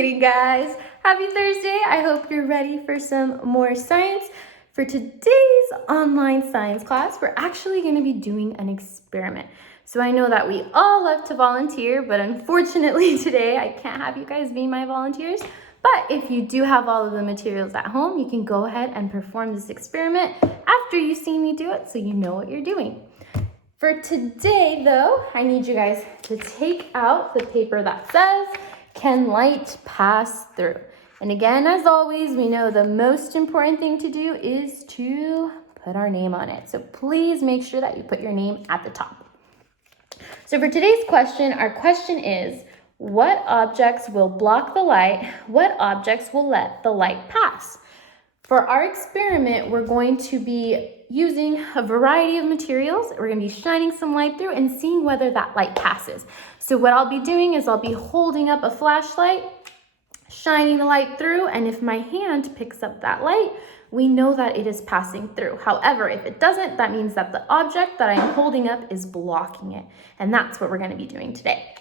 kidding, guys. Happy Thursday. I hope you're ready for some more science. For today's online science class, we're actually going to be doing an experiment. So I know that we all love to volunteer, but unfortunately today I can't have you guys be my volunteers. But if you do have all of the materials at home, you can go ahead and perform this experiment after you see me do it so you know what you're doing. For today, though, I need you guys to take out the paper that says, "Can light pass through?" And again, as always, we know the most important thing to do is to put our name on it. So please make sure that you put your name at the top. So for today's question, our question is, what objects will block the light? What objects will let the light pass? For our experiment, we're going to be using a variety of materials. We're going to be shining some light through and seeing whether that light passes. So what I'll be doing is I'll be holding up a flashlight, shining the light through, and if my hand picks up that light, we know that it is passing through. However, if it doesn't, that means that the object that I'm holding up is blocking it. And that's what we're going to be doing today.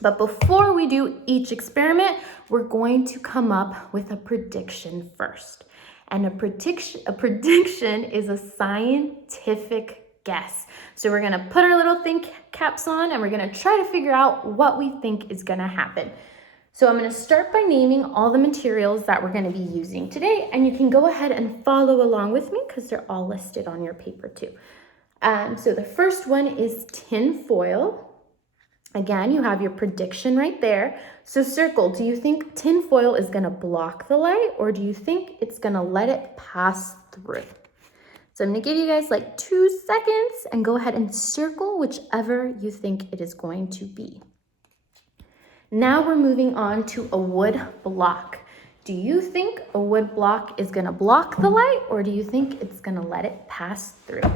But before we do each experiment, we're going to come up with a prediction first. And a prediction is a scientific guess. So we're gonna put our little think caps on and we're gonna try to figure out what we think is gonna happen. So I'm gonna start by naming all the materials that we're gonna be using today, and you can go ahead and follow along with me because they're all listed on your paper too. So the first one is tin foil. Again, you have your prediction right there. So circle, do you think tin foil is gonna block the light or do you think it's gonna let it pass through? So I'm gonna give you guys like 2 seconds and go ahead and circle whichever you think it is going to be. Now we're moving on to a wood block. Do you think a wood block is gonna block the light or do you think it's gonna let it pass through?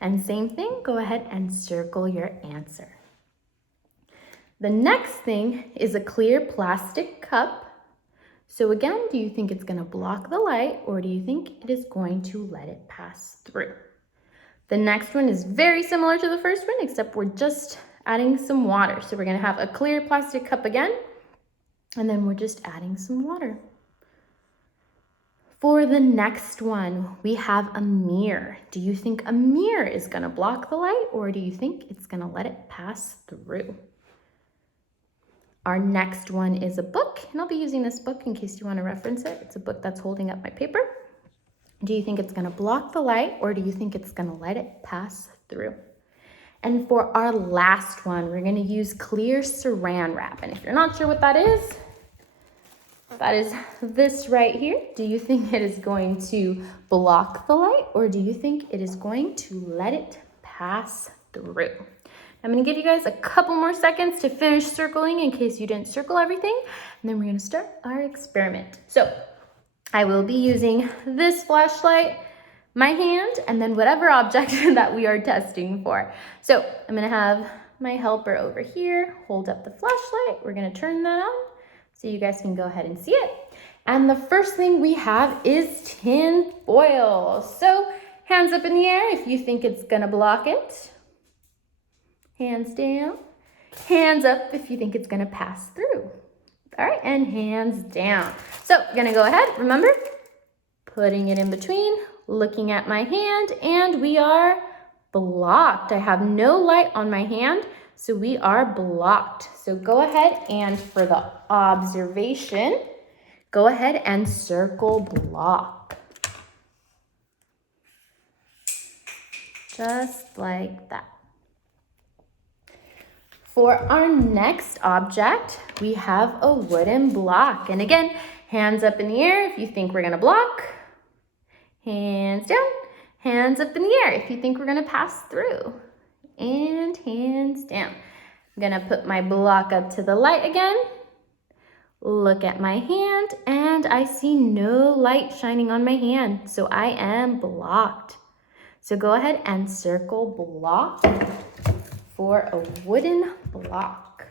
And same thing, go ahead and circle your answer. The next thing is a clear plastic cup. So again, do you think it's going to block the light or do you think it is going to let it pass through? The next one is very similar to the first one, except we're just adding some water. So we're going to have a clear plastic cup again, and then we're just adding some water. For the next one, we have a mirror. Do you think a mirror is going to block the light or do you think it's going to let it pass through? Our next one is a book, and I'll be using this book in case you want to reference it. It's a book that's holding up my paper. Do you think it's going to block the light or do you think it's going to let it pass through? And for our last one, we're going to use clear saran wrap. And if you're not sure what that is this right here. Do you think it is going to block the light or do you think it is going to let it pass through? I'm going to give you guys a couple more seconds to finish circling in case you didn't circle everything, and then we're going to start our experiment. So I will be using this flashlight, my hand, and then whatever object that we are testing for. So I'm going to have my helper over here hold up the flashlight. We're going to turn that on so you guys can go ahead and see it. And the first thing we have is tin foil. So hands up in the air if you think it's going to block it. Hands down. Hands up if you think it's gonna pass through. All right, and hands down. So I'm gonna go ahead, remember, putting it in between, looking at my hand, and we are blocked. I have no light on my hand, so we are blocked. So go ahead and for the observation, go ahead and circle block. Just like that. For our next object, we have a wooden block. And again, hands up in the air if you think we're gonna block. Hands down, hands up in the air if you think we're gonna pass through. And hands down. I'm gonna put my block up to the light again. Look at my hand and I see no light shining on my hand, so I am blocked. So go ahead and circle block for a wooden block.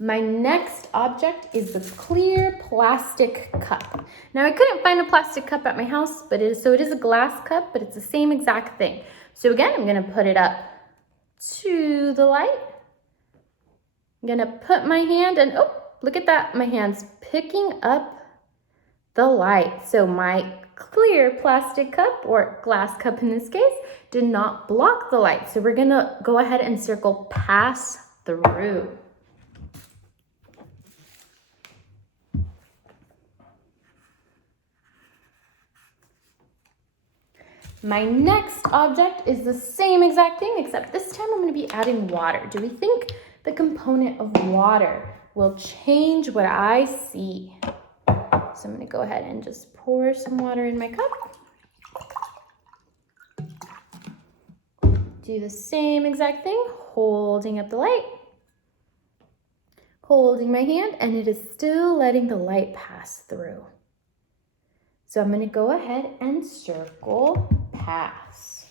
My next object is the clear plastic cup. Now I couldn't find a plastic cup at my house, but it is a glass cup, but it's the same exact thing. So again, I'm gonna put it up to the light. I'm gonna put my hand and, oh, look at that. My hand's picking up the light. So my clear plastic cup, or glass cup in this case, did not block the light. So we're gonna go ahead and circle pass through. My next object is the same exact thing, except this time I'm going to be adding water. Do we think the component of water will change what I see? So I'm going to go ahead and just pour some water in my cup. Do the same exact thing, holding up the light, holding my hand, and it is still letting the light pass through. So I'm going to go ahead and circle pass.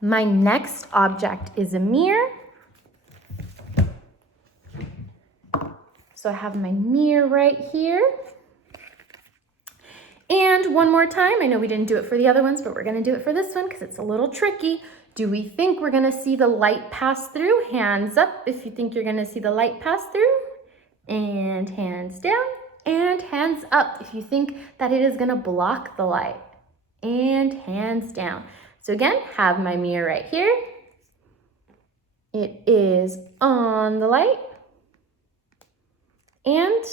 My next object is a mirror. So I have my mirror right here. And one more time, I know we didn't do it for the other ones, but we're going to do it for this one because it's a little tricky. Do we think we're going to see the light pass through? Hands up if you think you're going to see the light pass through. And hands down. And hands up if you think that it is going to block the light. And hands down. So again, have my mirror right here. It is on the light. And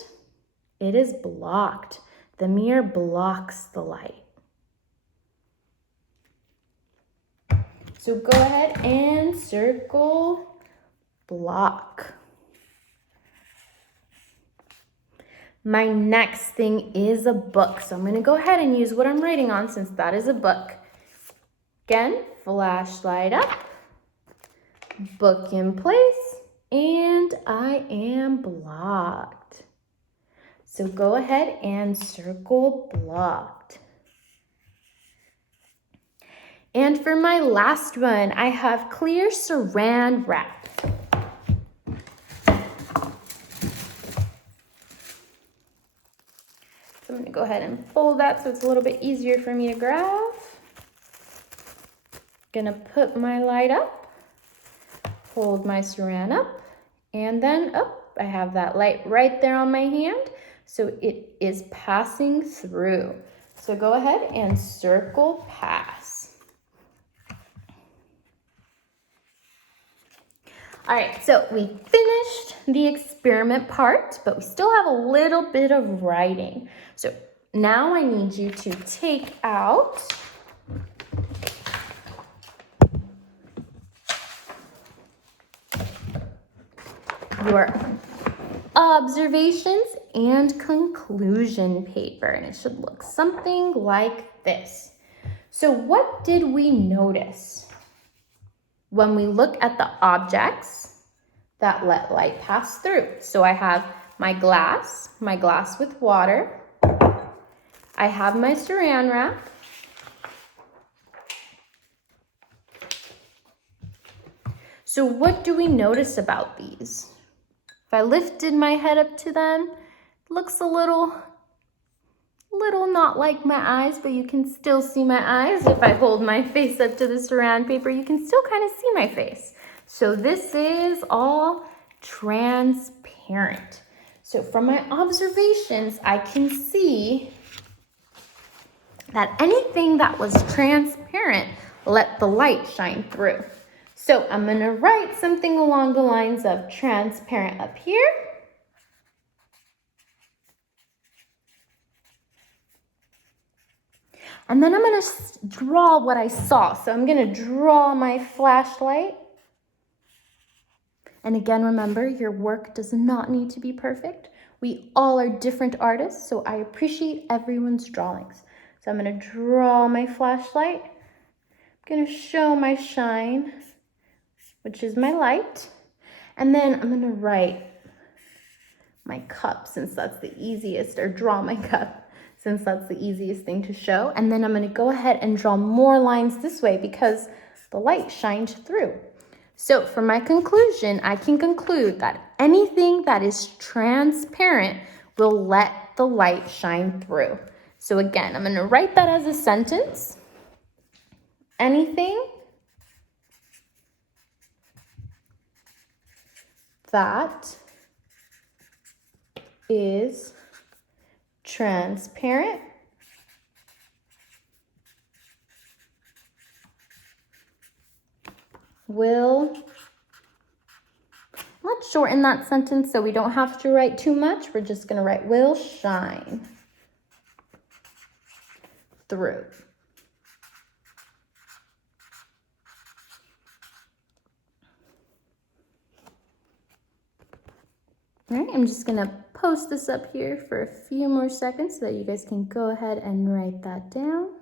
it is blocked. The mirror blocks the light. So go ahead and circle block. My next thing is a book. So I'm going to go ahead and use what I'm writing on since that is a book. Again, flashlight up, book in place, and I am blocked. So go ahead and circle blocked. And for my last one, I have clear saran wrap. So I'm going to go ahead and fold that so it's a little bit easier for me to grab. Gonna put my light up, hold my saran up, and then I have that light right there on my hand, so it is passing through. So go ahead and circle pass. All right, so we finished the experiment part, but we still have a little bit of writing. So now I need you to take out your observations and conclusion paper, and it should look something like this. So what did we notice when we look at the objects that let light pass through? So I have my glass with water. I have my saran wrap. So what do we notice about these? If I lifted my head up to them, it looks a little not like my eyes, but you can still see my eyes. If I hold my face up to the saran paper, you can still kind of see my face. So this is all transparent. So from my observations, I can see that anything that was transparent let the light shine through. So I'm going to write something along the lines of transparent up here. And then I'm going to draw what I saw. So I'm going to draw my flashlight. And again, remember, your work does not need to be perfect. We all are different artists, so I appreciate everyone's drawings. So I'm going to draw my flashlight. I'm going to show my shine, which is my light. And then I'm going to write my cup, since that's the easiest, or draw my cup, since that's the easiest thing to show. And then I'm going to go ahead and draw more lines this way because the light shined through. So for my conclusion, I can conclude that anything that is transparent will let the light shine through. So again, I'm going to write that as a sentence. anything that is transparent will, let's shorten that sentence so we don't have to write too much. We're just going to write will shine through. All right, I'm just going to post this up here for a few more seconds so that you guys can go ahead and write that down.